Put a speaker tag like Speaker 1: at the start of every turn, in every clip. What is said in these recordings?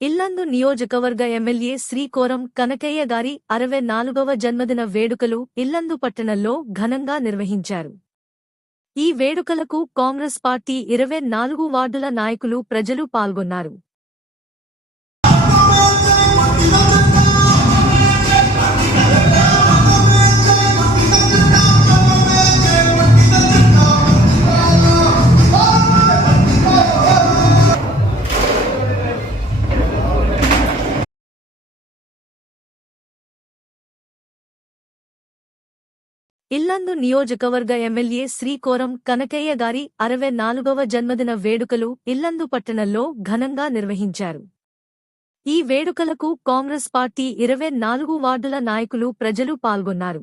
Speaker 1: ఇల్లందు నియోజకవర్గ ఎమ్మెల్యే శ్రీకోరం కనకయ్య గారి అరవై నాలుగవ జన్మదిన వేడుకలు ఇల్లందు పట్టణంలో ఘనంగా నిర్వహించారు. ఈ వేడుకలకు కాంగ్రెస్ పార్టీ ఇరవై నాలుగు వార్డుల నాయకులు ప్రజలు పాల్గొన్నారు. ఇల్లందు నియోజకవర్గ ఎమ్మెల్యే శ్రీకోరం కనకయ్య గారి అరవై నాలుగవ జన్మదిన వేడుకలు ఇల్లందు పట్టణంలో ఘనంగా నిర్వహించారు. ఈ వేడుకలకు కాంగ్రెస్ పార్టీ ఇరవై నాలుగు వార్డుల నాయకులు ప్రజలు పాల్గొన్నారు.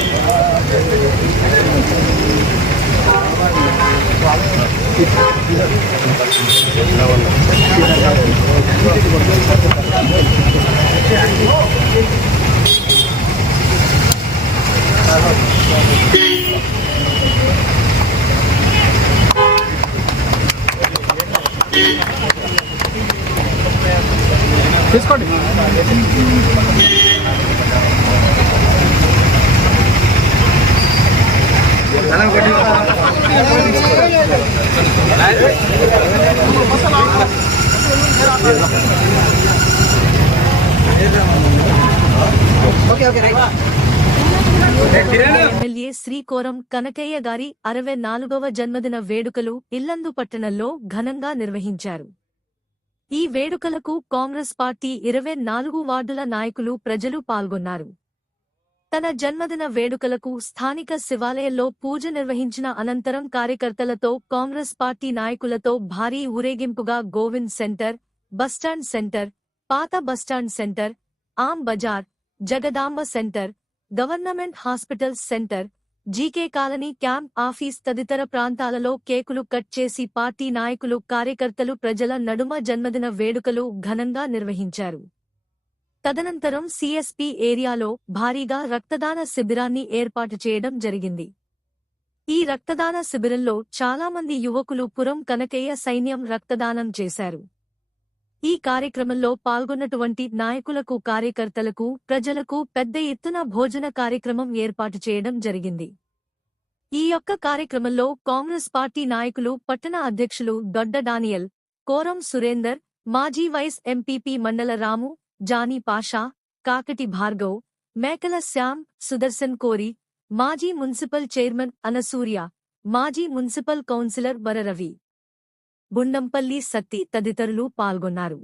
Speaker 2: తీసుకోండి.
Speaker 1: ఎమ్మెల్యే శ్రీకోరం కనకయ్య గారి అరవై నాలుగవ జన్మదిన వేడుకలు ఇల్లందు పట్టణంలో ఘనంగా నిర్వహించారు. ఈ వేడుకలకు కాంగ్రెస్ పార్టీ ఇరవై నాలుగు వార్డుల నాయకులు ప్రజలు పాల్గొన్నారు. తన జన్మదిన వేడుకలకు స్థానిక శివాలయంలో పూజ నిర్వహించిన అనంతరం కార్యకర్తలతో కాంగ్రెస్ పార్టీ నాయకులతో భారీ ఊరేగింపుగా Govind centre bus stand centre పాత bus stand centre Aam Bazar Jagadamba centre government hospital centre GK colony camp office తదితర ప్రాంతాలలో కేకులు కట్ చేసి పార్టీ నాయకులు కార్యకర్తలు ప్రజల నడుమ జన్మదిన వేడుకలు ఘనంగా నిర్వహించారు. తదనంతరం సిఎస్పి ఏరియాలో భారీగా రక్తదాన శిబిరాన్ని ఏర్పాటు చేయడం జరిగింది. ఈ రక్తదాన శిబిరంలో చాలామంది యువకులు పురం కనకయ్య సైన్యం రక్తదానం చేశారు. ఈ కార్యక్రమంలో పాల్గొన్నటువంటి నాయకులకు కార్యకర్తలకు ప్రజలకు పెద్ద ఎత్తున భోజన కార్యక్రమం ఏర్పాటు చేయడం జరిగింది. ఈ యొక్క కార్యక్రమంలో కాంగ్రెస్ పార్టీ నాయకులు పట్టణ అధ్యక్షులు దొడ్డ డానియల్ కోరం సురేందర్ మాజీ వైస్ ఎంపీపీ మండల రాము జానీ పాషా కాకటి భార్గవ్ మేకల శ్యామ్ సుదర్శన్ కోరి మాజీ మున్సిపల్ చైర్మన్ అనసూర్య మాజీ మున్సిపల్ కౌన్సిలర్ వరరవి బుండంపల్లి సత్తి తదితరులు పాల్గొన్నారు.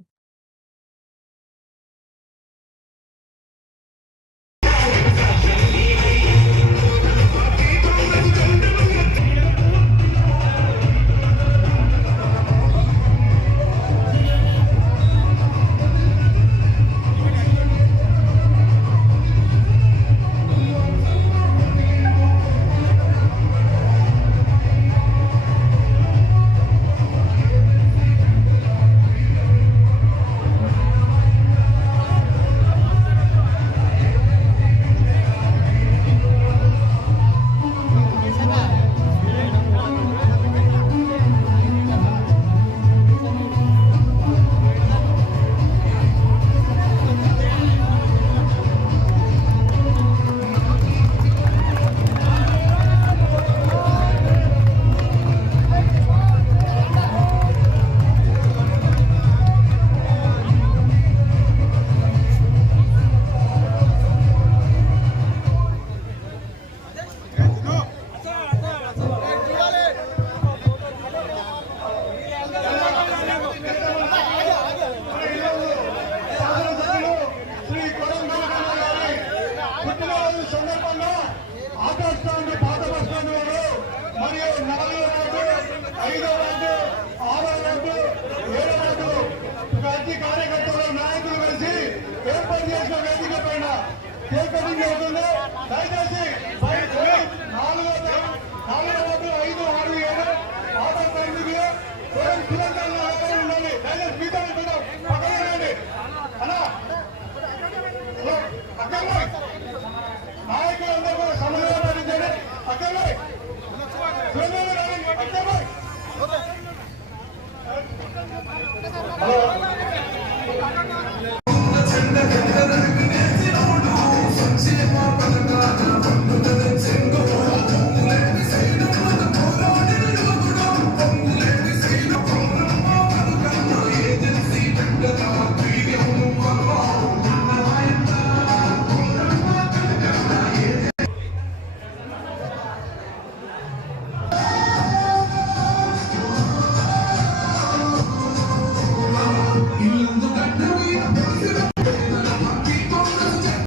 Speaker 3: కేక్ అవుతుంది దయచేసి